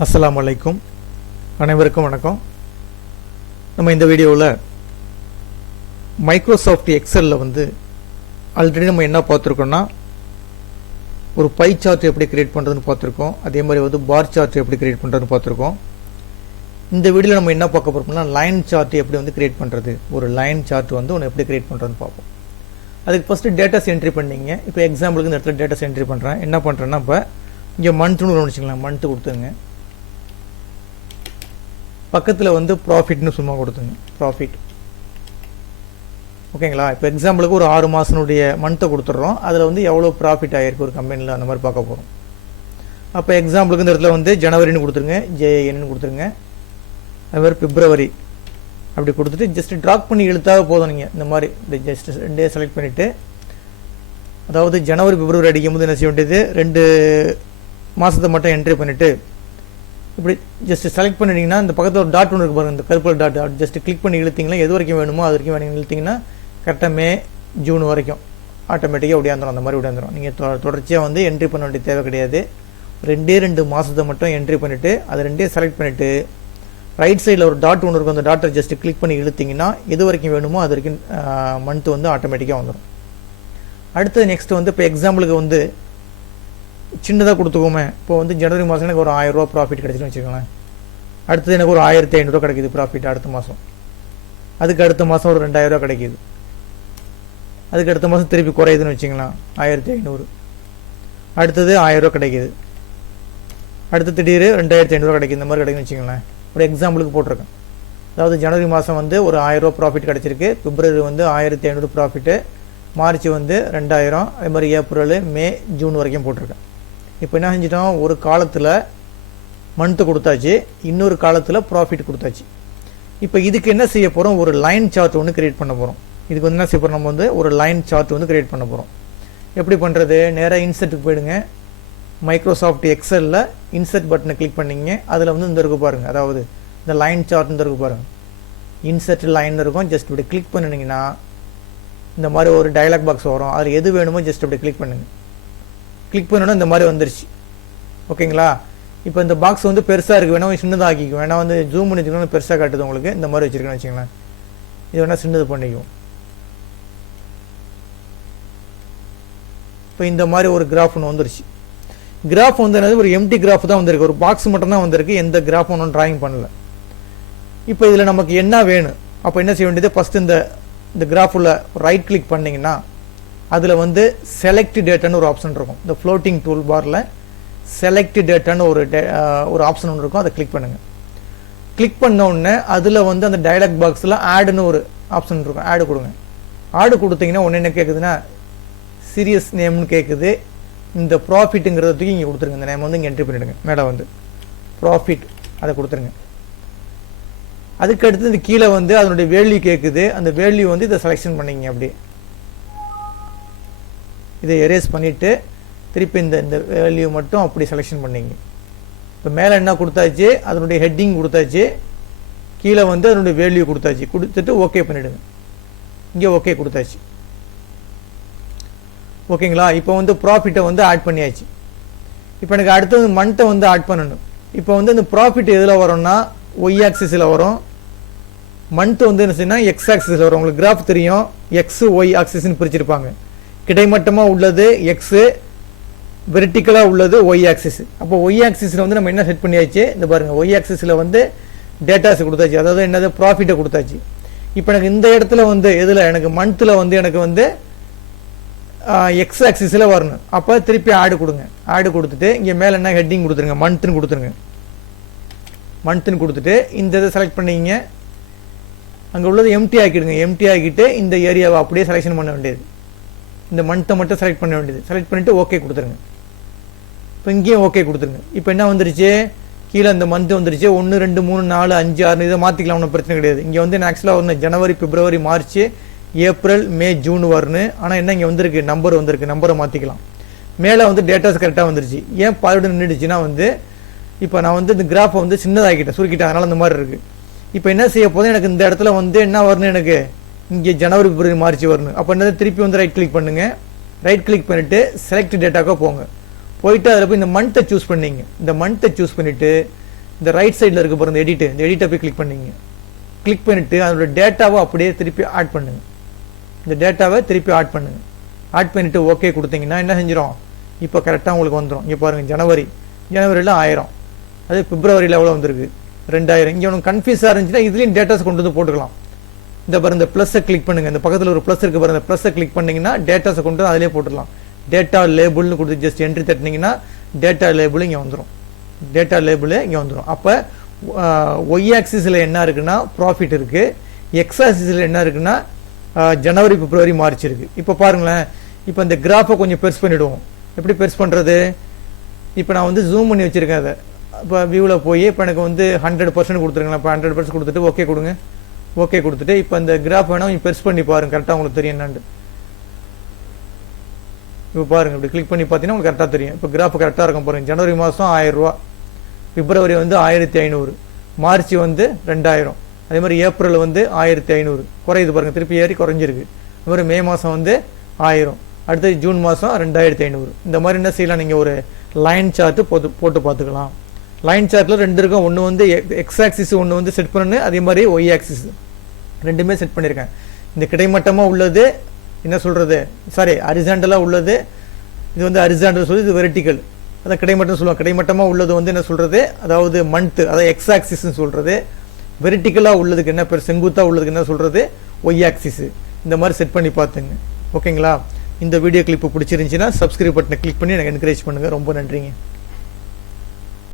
அஸ்ஸலாமு அலைக்கும். அனைவருக்கும் வணக்கம். நம்ம இந்த வீடியோவில் மைக்ரோசாஃப்ட் எக்ஸலில் ஆல்ரெடி நம்ம என்ன பார்த்துருக்கோம்னா, ஒரு பை சார்ட் எப்படி கிரியேட் பண்ணுறதுன்னு பார்த்துருக்கோம். அதே மாதிரி பார் சார்ட் எப்படி கிரியேட் பண்ணுறதுன்னு பார்த்துருக்கோம். இந்த வீடியோவில் நம்ம என்ன பார்க்க போகிறோம்னா, லைன் சார்ட் எப்படி கிரியேட் பண்ணுறது, ஒரு லைன் சார்ட் ஒன்று எப்படி கிரியேட் பண்ணுறதுன்னு பார்ப்போம். அதுக்கு ஃபஸ்ட்டு டேட்டாஸ் என்ட்ரி பண்ணிங்க. இப்போ எக்ஸாம்பிளுக்கு இந்த இடத்துல டேட்டாஸ் என்ட்ரி பண்ணுறேன். என்ன பண்ணுறேன்னா, இப்போ இங்கே மந்த்னு ஒன்று வச்சுக்கலாம். மந்த்து கொடுத்துங்க. பக்கத்தில் ப்ராஃபிட்னு சும்மா கொடுத்துங்க. ப்ராஃபிட் ஓகேங்களா. இப்போ எக்ஸாம்பிளுக்கு ஒரு 6 மாதனுடைய மந்த்தை கொடுத்துட்றோம். அதில் எவ்வளோ ப்ராஃபிட் ஆகிருக்கு ஒரு கம்பெனியில், அந்த மாதிரி பார்க்க போகிறோம். அப்போ எக்ஸாம்பிளுக்கு இந்த இடத்துல ஜனவரின்னு கொடுத்துருங்க, ஜேஎன்னு கொடுத்துருங்க. அது மாதிரி பிப்ரவரி அப்படி கொடுத்துட்டு ஜஸ்ட் ட்ராக் பண்ணி இழுத்தாக போதும். நீங்கள் இந்த மாதிரி இந்த ஜஸ்ட் 2 டே செலக்ட் பண்ணிவிட்டு, அதாவது ஜனவரி பிப்ரவரி அடிக்கும்போது என்ன செய்ய வேண்டியது, 2 மாதத்தை மட்டும் என்ட்ரி பண்ணிவிட்டு இப்படி ஜஸ்ட் செலக்ட் பண்ணிட்டீங்கன்னா, இந்த பக்கத்தில் ஒரு டாட் ஒன்று இருக்கு பாருங்கள், இந்த கருப்பு டாட் ஜஸ்ட் கிளிக் பண்ணி இழுத்திங்கன்னா எது வரைக்கும் வேணுமோ அது வரைக்கும் வேணும் இழுத்திங்கன்னா கரெக்டாக மே ஜூன் வரைக்கும் ஆட்டோமேட்டிக்காக ஒடியாந்துடும். அந்த மாதிரி ஒடியாந்துடும். நீங்கள் தொடர்ச்சியாக என்ட்ரி பண்ண வேண்டிய தேவை கிடையாது. 2 மாதத்தை மட்டும் என்ட்ரி பண்ணிவிட்டு அதை 2 செலக்ட் பண்ணிவிட்டு ரைட் சைடில் ஒரு டாட் ஒன்று இருக்கும். அந்த டாட்டை ஜஸ்ட் கிளிக் பண்ணி இழுத்திங்கன்னா எது வரைக்கும் வேணுமோ அது வரைக்கும் மந்த்து ஆட்டோமேட்டிக்காக வந்துடும். அடுத்து நெக்ஸ்ட் இப்போ எக்ஸாம்பிளுக்கு சின்னதாக கொடுத்துக்கோமே. இப்போ ஜனவரி மாதம் எனக்கு ஒரு 1000 ரூபா ப்ராஃபிட் கிடைச்சுன்னு வச்சுக்கோங்களேன். அடுத்தது எனக்கு ஒரு 1500 ரூபா கிடைக்குது ப்ராஃபிட் அடுத்த மாதம். அதுக்கு அடுத்த மாதம் ஒரு 2000 ரூபா கிடைக்கிது. அதுக்கு அடுத்த மாதம் திருப்பி குறையுதுன்னு வச்சுக்கலாம், 1500. அடுத்தது 1000 ரூபா கிடைக்கிது. அடுத்து திடீர் 2500 ரூபா கிடைக்குது. இந்த மாதிரி கிடைக்குன்னு வச்சுங்களேன். ஒரு எக்ஸாம்பிளுக்கு போட்டிருக்கேன். அதாவது ஜனவரி மாதம் ஒரு 1000 ரூபா ப்ராஃபிட் கிடச்சிருக்கு. பிப்ரவரி 1500 ப்ராஃபிட்டு. மார்ச் 2000. அதே மாதிரி ஏப்ரல், மே, ஜூன் வரைக்கும் போட்டிருக்கேன். இப்போ என்ன செஞ்சிட்டோம், ஒரு காலத்தில் மந்த்து கொடுத்தாச்சு, இன்னொரு காலத்தில் ப்ராஃபிட் கொடுத்தாச்சு. இப்போ இதுக்கு என்ன செய்ய போகிறோம், ஒரு லைன் சார்ட் ஒன்று கிரியேட் பண்ண போகிறோம். இதுக்கு என்ன செய்ய போகிறோம், நம்ம ஒரு லைன் சார்ட் கிரியேட் பண்ண போகிறோம். எப்படி பண்ணுறது, நேராக இன்சர்ட்டுக்கு போயிடுங்க. மைக்ரோசாஃப்ட் எக்ஸலில் இன்சர்ட் பட்டனை கிளிக் பண்ணிங்க. அதில் இந்த இருக்கு பாருங்கள், அதாவது இந்த லைன் சார்ட் இருக்கு பாருங்கள், இன்சர்ட் லைன் இருக்கும். ஜஸ்ட் இப்படி கிளிக் பண்ணிங்கன்னா இந்த மாதிரி ஒரு டயலாக் பாக்ஸ் வரும். அதில் எது வேணுமோ ஜஸ்ட் இப்படி கிளிக் பண்ணுங்கள். கிளிக் பண்ணோன்னா இந்த மாதிரி வந்துருச்சு. ஓகேங்களா. இப்போ இந்த பாக்ஸ் பெருசாக இருக்குது, வேணா சின்னதாக ஆக்கிக்கும், வேணா ஜூம் பண்ணி வச்சுக்கணும், பெருசாக காட்டுது உங்களுக்கு. இந்த மாதிரி வச்சுருக்கேன்னு வச்சுங்களேன். இது வேணால் சின்னது பண்ணிக்கும். இப்போ இந்த மாதிரி ஒரு கிராஃப் ஒன்று வந்துருச்சு. கிராஃப் என்னது, ஒரு எம்டி கிராஃப் தான் வந்திருக்கு. ஒரு பாக்ஸ் மட்டும் தான் வந்திருக்கு, எந்த கிராஃப் ஒன்றும் ட்ராயிங் பண்ணல. இப்போ இதில் நமக்கு என்ன வேணும், அப்போ என்ன செய்ய வேண்டியது, ஃபஸ்ட்டு இந்த கிராஃபில் ரைட் கிளிக் பண்ணிங்கன்னா அதில் செலக்ட் டேட்டான்னு ஒரு ஆப்ஷன் இருக்கும். இந்த ஃப்ளோட்டிங் டூல் பாரில் செலக்ட் டேட்டான்னு ஒரு ஆப்ஷன் ஒன்று இருக்கும். அதை கிளிக் பண்ணுங்கள். கிளிக் பண்ண உடனே அதில் அந்த டயலாக் பாக்ஸில் ஆடுன்னு ஒரு ஆப்ஷன் இருக்கும். ஆடு கொடுங்க. ஆடு கொடுத்தீங்கன்னா ஒன்று என்ன கேட்குதுன்னா, சீரியஸ் நேம்னு கேட்குது. இந்த ப்ராஃபிட்டுங்கிறதுக்கு இங்கே கொடுத்துருங்க. இந்த நேம் இங்கே என்ட்ரி பண்ணிவிடுங்க. மேலே ப்ராஃபிட் அதை கொடுத்துருங்க. அதுக்கடுத்து இந்த கீழே அதனுடைய வேல்யூ கேட்குது. அந்த வேல்யூ இதை செலெக்ஷன் பண்ணிங்க. அப்படி இதை எரேஸ் பண்ணிவிட்டு திருப்பி இந்த வேல்யூ மட்டும் அப்படி செலெக்ஷன் பண்ணிங்க. இப்போ மேலே என்ன கொடுத்தாச்சு, அதனுடைய ஹெட்டிங் கொடுத்தாச்சு, கீழே அதனுடைய வேல்யூ கொடுத்தாச்சு. கொடுத்துட்டு ஓகே பண்ணிவிடுங்க. இங்கே ஓகே கொடுத்தாச்சு. ஓகேங்களா. இப்போ ப்ராஃபிட்டை ஆட் பண்ணியாச்சு. இப்போ எனக்கு அடுத்தது மந்த்தை ஆட் பண்ணணும். இப்போ இந்த ப்ராஃபிட் எதில் வரும்னா, ஒய் ஆக்சிஸில் வரும். மந்த்து என்ன செய்யணும், எக்ஸ் ஆக்சிஸில் வரும். உங்களுக்கு கிராஃப் தெரியும், எக்ஸ் ஒய் ஆக்சிஸ்ன்னு பிரிச்சிருப்பாங்க. கிடைமட்டமாக உள்ளது எக்ஸு, வெர்டிக்கலாக உள்ளது ஒய் ஆக்சிஸ். அப்போ ஒய் ஆக்சிஸில் நம்ம என்ன செட் பண்ணியாச்சு, இந்த பாருங்கள், ஒய் ஆக்சிஸில் டேட்டாஸ் கொடுத்தாச்சு, அதாவது என்னது ப்ராஃபிட்டை கொடுத்தாச்சு. இப்போ எனக்கு இந்த இடத்துல எதில் எனக்கு மந்த்தில் எனக்கு எக்ஸ் ஆக்சிஸில் வரணும். அப்போ திருப்பி ஆடு கொடுங்க. ஆடு கொடுத்துட்டு இங்கே மேலே என்ன ஹெட்டிங் கொடுத்துருங்க, மந்த்துன்னு கொடுத்துருங்க. மந்த்துன்னு கொடுத்துட்டு இந்த இதை செலக்ட் பண்ணிங்க. அங்கே உள்ளது எம்டி ஆக்கிடுங்க. எம்டி ஆக்கிட்டு இந்த ஏரியாவை அப்படியே செலெக்ஷன் பண்ண வேண்டியது. இந்த மந்த்தை மட்டும் செலக்ட் பண்ண வேண்டியது. செலக்ட் பண்ணிவிட்டு ஓகே கொடுத்துருங்க. இப்போ இங்கேயும் ஓகே கொடுத்துருங்க. இப்போ என்ன வந்துருச்சு, கீழே இந்த மந்த்து வந்துருச்சு. 1, 2, 3, 4, 5, 6 இதை மாற்றிக்கலாம், ஒன்றும் பிரச்சனை கிடையாது. இங்கே ஆக்சுவலாக வரணும் ஜனவரி, பிப்ரவரி, மார்ச், ஏப்ரல், மே, ஜூன் வரணும். ஆனால் என்ன இங்கே நம்பர் வந்திருக்கு. நம்பரை மாற்றிக்கலாம். மேலே டேட்டாஸ் கரெக்டாக வந்துருச்சு. ஏன் பாதியோட நின்றுடுச்சுன்னா இப்போ நான் இந்த கிராஃபை சின்னதாகிட்டேன், சுருக்கிட்டேன். அதனால் இந்த மாதிரி இருக்குது. இப்போ என்ன செய்ய போதும், எனக்கு இந்த இடத்துல என்ன வரணும், எனக்கு இங்கே ஜனவரி, பிப்ரவரி, மார்ச் வரணும். அப்போ என்ன திருப்பி ரைட் கிளிக் பண்ணுங்கள். ரைட் கிளிக் பண்ணிவிட்டு செலக்ட் டேட்டாக்கோ போங்க. போயிட்டு அதில் போய் இந்த மந்த்தை சூஸ் பண்ணிங்க. இந்த மந்த்தை சூஸ் பண்ணிவிட்டு இந்த ரைட் சைடில் இருக்க பாருங்க எடிட்டு, இந்த எடிட்டை போய் கிளிக் பண்ணிங்க. கிளிக் பண்ணிவிட்டு அதோட டேட்டாவை அப்படியே திருப்பி ஆட் பண்ணுங்க. இந்த டேட்டாவை திருப்பி ஆட் பண்ணுங்க. ஆட் பண்ணிவிட்டு ஓகே கொடுத்தீங்கன்னா என்ன செஞ்சிடும், இப்போ கரெக்டாக உங்களுக்கு வந்துடும். இங்கே பாருங்கள் ஜனவரியில் 1000, அது பிப்ரவரியில் எவ்வளோ வந்திருக்கு 2000. இங்கே உனக்கு கன்ஃபியூஸாக இருந்துச்சுன்னா இதுலேயும் டேட்டாஸ் கொண்டு வந்து போட்டுக்கலாம். இந்த பாருங்க இந்த ப்ளஸ்ஸை கிளிக் பண்ணுங்கள். இந்த பக்கத்தில் ஒரு ப்ளஸ் இருக்குது பாருங்க, இந்த ப்ளஸ்ஸை கிளிக் பண்ணிங்கன்னா டேட்டாஸை கொண்டு வந்து அதிலே போட்டுடலாம். டேட்டா லேபிள்னு கொடுத்து ஜஸ்ட் என்ட்ரி தட்டினீங்கன்னா டேட்டா லேபிள் இங்கே வந்துடும். டேட்டா லேபிள் இங்கே வந்துடும். அப்போ ஒய் ஆக்சிஸில் என்ன இருக்குன்னா ப்ராஃபிட் இருக்குது, எக்ஸ் ஆக்சிஸில் என்ன இருக்குன்னா ஜனவரி பிப்ரவரி மார்ச் இருக்குது. இப்போ பாருங்களேன், இப்போ இந்த கிராஃபை கொஞ்சம் பெருசு பண்ணிவிடுவோம். எப்படி பெருசு பண்ணுறது, இப்போ நான் வந்து ஜூம் பண்ணி வச்சுருக்கேன். அதை இப்போ வியூவில் போய் இப்போ எனக்கு வந்து 100% கொடுத்துருங்களேன். இப்போ 100% கொடுத்துட்டு ஓகே கொடுங்க. ஓகே கொடுத்துட்டு இப்போ இந்த கிராஃப் வேணால் கொஞ்சம் பெருசு பண்ணி பாருங்கள், கரெக்டாக உங்களுக்கு தெரியும் என்னான்னு. இப்போ பாருங்கள், இப்படி கிளிக் பண்ணி பார்த்தீங்கன்னா உங்களுக்கு கரெக்டாக தெரியும். இப்போ கிராஃப் கரெக்டாக இருக்கும் பாருங்கள். ஜனவரி மாதம் 1000 ரூபா, பிப்ரவரி வந்து 1500, மார்ச் வந்து 2000, அதே மாதிரி ஏப்ரல் வந்து 1500 குறையுது பாருங்கள், திருப்பி ஏறி குறைஞ்சிருக்கு. அது மாதிரி மே மாதம் வந்து 1000, அடுத்தது ஜூன் மாதம் 2500. இந்த மாதிரி என்ன செய்யலாம், நீங்கள் ஒரு லைன் சார்ட்டு போட்டு பார்த்துக்கலாம். லைன் சார்ட்டில் 2 இருக்கும். ஒன்று வந்து எக்ஸ் ஆக்சிஸ் ஒன்று வந்து செட் பண்ணணும், அதே மாதிரி ஒய் ஆக்சிஸ் ரெண்டுமே செட் பண்ணியிருக்கேன். இந்த கிடைமட்டமாக உள்ளது என்ன சொல்கிறது, சாரி ஹரிசாண்டலாக உள்ளது, இது வந்து ஹரிசாண்டல் சொல்லி, இது வெர்டிக்கல், அதான் கிடைமட்டம் சொல்லுவாங்க. கிடைமட்டமாக உள்ளது வந்து என்ன சொல்கிறது, அதாவது மந்த்து, அதாவது எக்ஸ் ஆக்சிஸ்ன்னு சொல்கிறது. வெர்டிக்கலாக உள்ளதுக்கு என்ன பேர், செங்குத்தாக உள்ளதுக்கு என்ன சொல்கிறது, ஒய் ஆக்சிஸ். இந்த மாதிரி செட் பண்ணி பார்த்துங்க. ஓகேங்களா? இந்த வீடியோ கிளிப்பு பிடிச்சிருந்துச்சின்னா சப்ஸ்கிரைப் பட்டனை கிளிக் பண்ணி எனக்கு என்கரேஜ் பண்ணுங்கள். ரொம்ப நன்றிங்க.